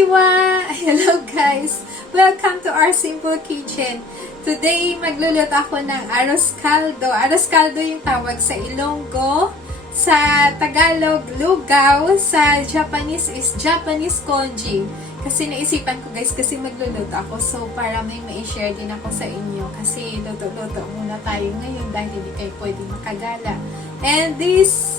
Konnichiwa! Hello guys! Welcome to our simple kitchen. Today, magluluto ako ng Arroz Caldo. Arroz Caldo yung tawag sa Ilonggo, sa Tagalog, Lugaw, sa Japanese is Japanese Congee. Kasi naisipan ko guys, kasi magluluto ako. So, para may ma-share din ako sa inyo. Kasi luto-luto muna tayo ngayon dahil hindi kayo pwede makagala. And this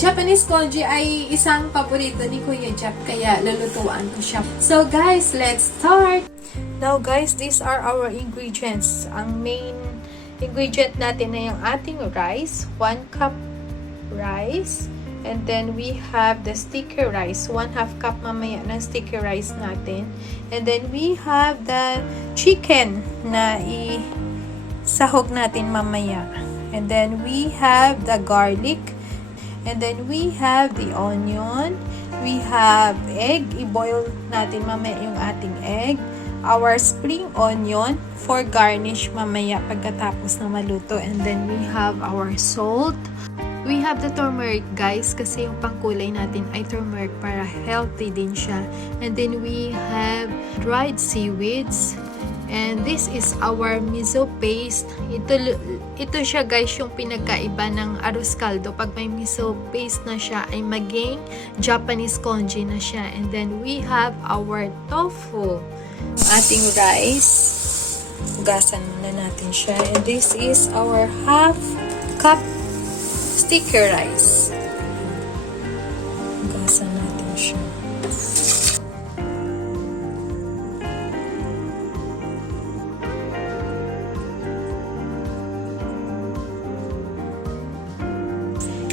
Japanese Congee ay isang paborito ni Kuya Jap, kaya lulutuan ko siya. So guys, let's start! Now guys, these are our ingredients. Ang main ingredient natin na yung ating rice, 1 cup rice. And then we have the sticky rice, 1/2 cup mamaya ng sticky rice natin. And then we have the chicken na isahog natin mamaya. And then we have the garlic. And then we have the onion. We have egg. I-boil natin mamaya yung ating egg. Our spring onion for garnish mamaya pagkatapos na maluto. And then we have our salt. We have the turmeric guys kasi yung pangkulay natin ay turmeric para healthy din siya. And then we have dried seaweeds. And this is our miso paste. Ito siya guys yung pinagkaiba ng Arroz Caldo. Pag may miso paste na siya ay maging Japanese Congee na siya. And then we have our tofu. Ating rice. Hugasan muna natin siya. And this is our 1/2 cup sticky rice. Hugasan natin siya.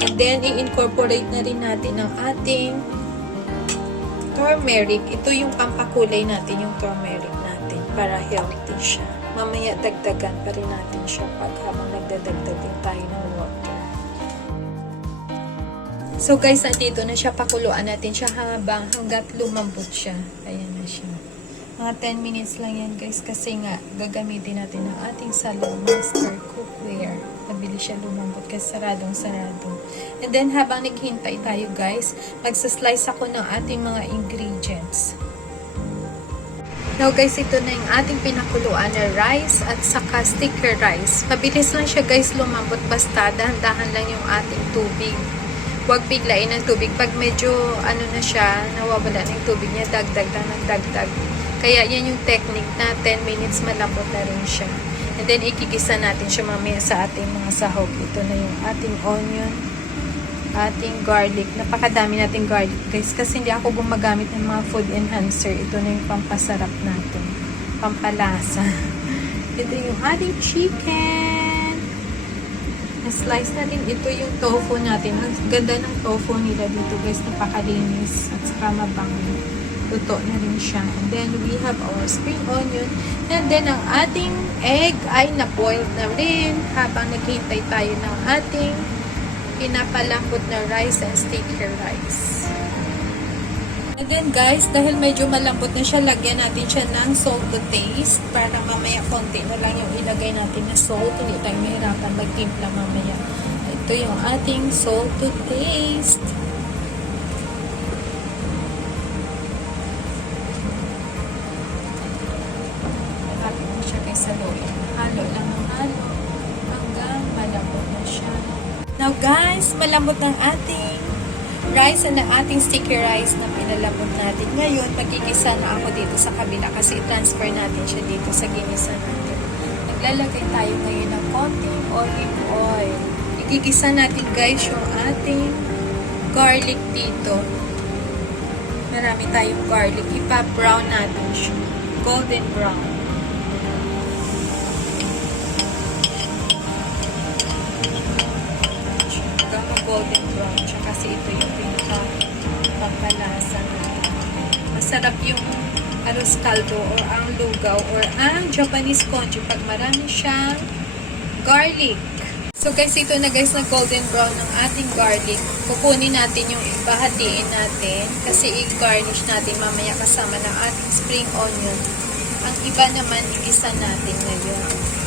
And then, i-incorporate na rin natin ang ating turmeric. Ito yung pampakulay natin, yung turmeric natin, para healthy siya. Mamaya, dagdagan pa rin natin siya habang nagdadagdag din tayo ng water. So guys, nandito na siya. Pakuluan natin siya hanggat lumambot siya. Ayan na siya. Mga 10 minutes lang yan guys, kasi nga gagamitin natin ang ating Salon Master Cookware. Nabili siya lumambot kasi saradong-sarado. And then habang naghintay tayo guys, magsaslice ako ng ating mga ingredients. Now guys, ito na yung ating pinakuluan na rice at saka sticker rice. Mabilis lang siya guys lumambot, basta dahan-dahan lang yung ating tubig. Huwag biglain ng tubig. Pag medyo na siya, nawawala na yung tubig niya, dagdag lang ng dagdag. Kaya yan yung technique na 10 minutes malambot na rin siya. And then, ikigisa natin siya mamaya sa ating mga sahog. Ito na yung ating onion, ating garlic. Napakadami nating garlic, guys. Kasi hindi ako gumagamit ng mga food enhancer. Ito na yung pampasarap natin. Pampalasa. Ito yung ating chicken. Na-slice natin. Ito yung tofu natin. Ang ganda ng tofu nila dito, guys. Napakalinis. At saka mabango. Luto na rin siya. And then, we have our spring onion. And then, ang ating egg ay na-boiled na rin habang naghihintay tayo ng ating pinapalambot na rice and sticky rice. And then, guys, dahil medyo malambot na siya, lagyan natin siya ng salt to taste para mamaya konti na lang yung ilagay natin na salt. Hindi tayo mahirapan magtimpla mamaya. Ito yung ating salt to taste. Halo lang ng halo hanggang malambot na siya. Now guys, malambot ng ating rice and ang ating sticky rice na pinalambot natin. Ngayon, magigisa na ako dito sa kabila kasi transfer natin siya dito sa ginisa natin. Naglalagay tayo ngayon ng konting olive oil. Igigisa natin guys yung ating garlic dito. Marami tayong garlic. Ipa-brown natin siya. Golden brown. Golden brown siya kasi ito yung pinaka-pampalasa natin. Masarap yung Arroz Caldo or ang lugaw or ang Japanese Congee pag marami siyang garlic. So guys, ito na guys na golden brown ng ating garlic. Kukunin natin yung iba, hatiin natin kasi i-garnish natin mamaya kasama ng ating spring onion. Ang iba naman, igisa natin ngayon.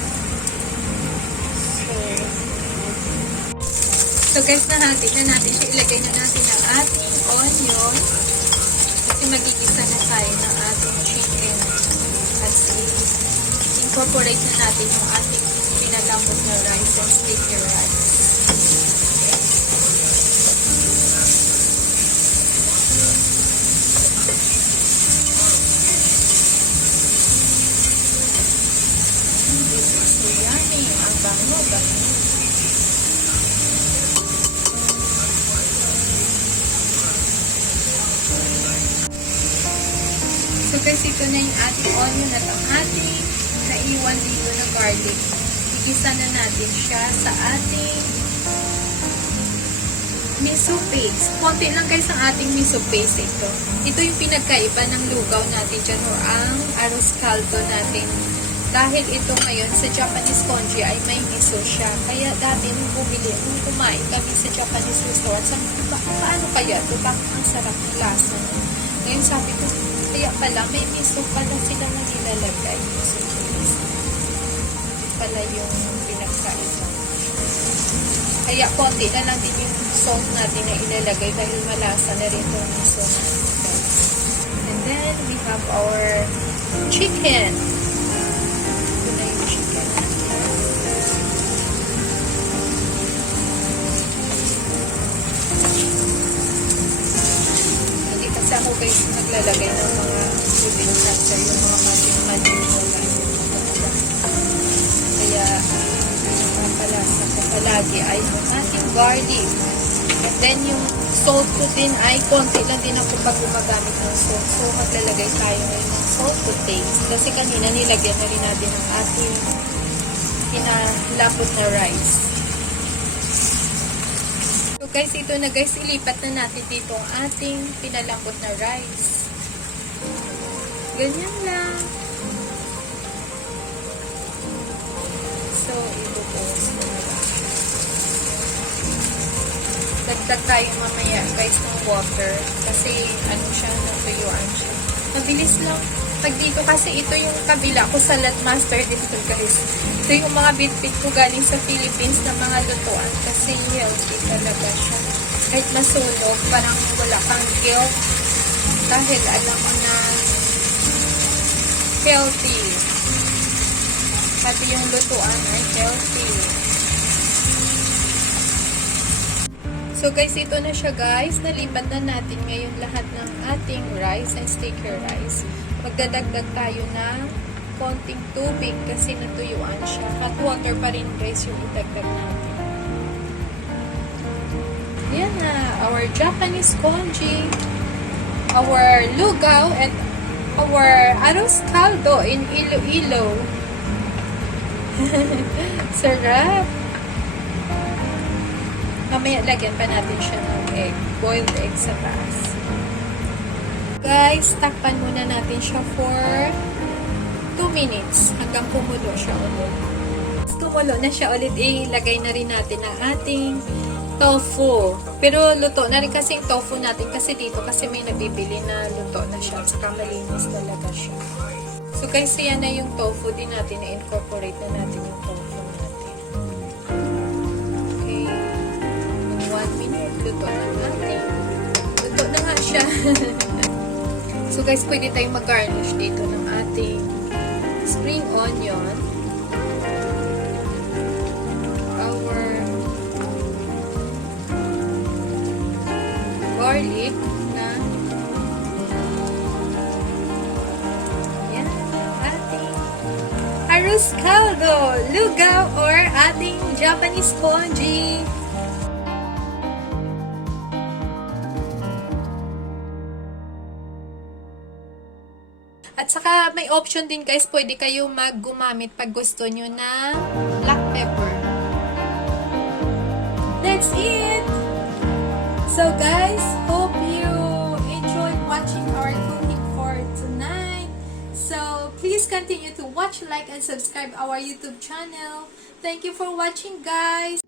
So guys, nahati na natin siya. Ilagay na natin ang ating onion. Kasi magigisa na tayo ng ating chicken at incorporate na natin yung ating pinalambot na rice and sticky rice. This is so yummy. Ang bango. So guys, ito na yung ating onion at ang ating naiwan dito na garlic. Igisa na natin siya sa ating miso paste. Konti lang guys ang ating miso paste ito. Ito yung pinagkaiba ng lugaw natin dyan or ang arroz caldo natin. Dahil ito ngayon sa Japanese congee ay may miso siya. Kaya dati nung kumain kami sa Japanese restaurant, sabi ko, paano kaya ito? Bakit ang sarap ng lasa? Ngayon sabi ko, kaya pala may miso pala sila na nilalagay. Miso paste. Ito pala yung pinagkaiba. Kaya konti na lang din yung salt natin na ilalagay dahil malasa na rin itong miso natin, guys. And then we have our chicken. Ito na yung chicken natin. Hindi kasi ako guys naglalagay ng mga living sa yung mga magic wala. Kaya palasa ko palagi ay yung ating garlic. And then yung salt ko din ay konti lang din ako pag gumagamit ng salt. So maglalagay tayo ngayon ng salt to taste. Kasi kanina nilagyan na rin natin ang ating pinalapot na rice. So guys, ito na guys, ilipat na natin dito ang ating pinalapot na rice. Ganyan lang. So, ibubuhos ko na lang. Dagdag tayo mamaya guys ng water kasi ano siya, natuyuan siya. Mabilis lang. Pag dito kasi ito yung kabila ko salad master dito guys. Ito yung mga bitbit ko galing sa Philippines na mga lutuan kasi healthy talaga siya. Kahit masunog, parang wala kang guilt dahil alam mo na healthy. Pati yung lutuan ay healthy. So guys, ito na siya guys. Nalipat na natin ngayon lahat ng ating rice and sticky rice. Magdadagdag tayo ng konting tubig kasi natuyuan siya. Hot water pa rin guys yung idagdag natin. Yan na. Our Japanese congee. Our lugaw and our arroz caldo in Iloilo. Sarap. Mamaya lagyan pa natin siya ng egg. Boiled egg sa taas. Guys, takpan muna natin siya for 2 minutes hanggang kumulo siya ulit. Kumulo na siya ulit, ilagay na rin natin ang ating tofu. Pero luto na rin kasi yung tofu natin kasi dito kasi may nabibili na luto na siya at saka malinis talaga siya. So guys, yan na yung tofu din natin, na-incorporate na natin yung tofu natin. Okay. 1 minute, luto na natin. Luto na nga siya. So guys, pwede tayong mag-garnish dito ng ating spring onion. Our garlic na Arroz Caldo, lugaw, or ating Japanese congee. At saka may option din guys, pwede kayo gumamit pag gusto nyo na black pepper. That's it! So guys, hope you enjoyed watching our cooking for tonight. So please continue to watch, like, and subscribe our YouTube channel. Thank you for watching guys!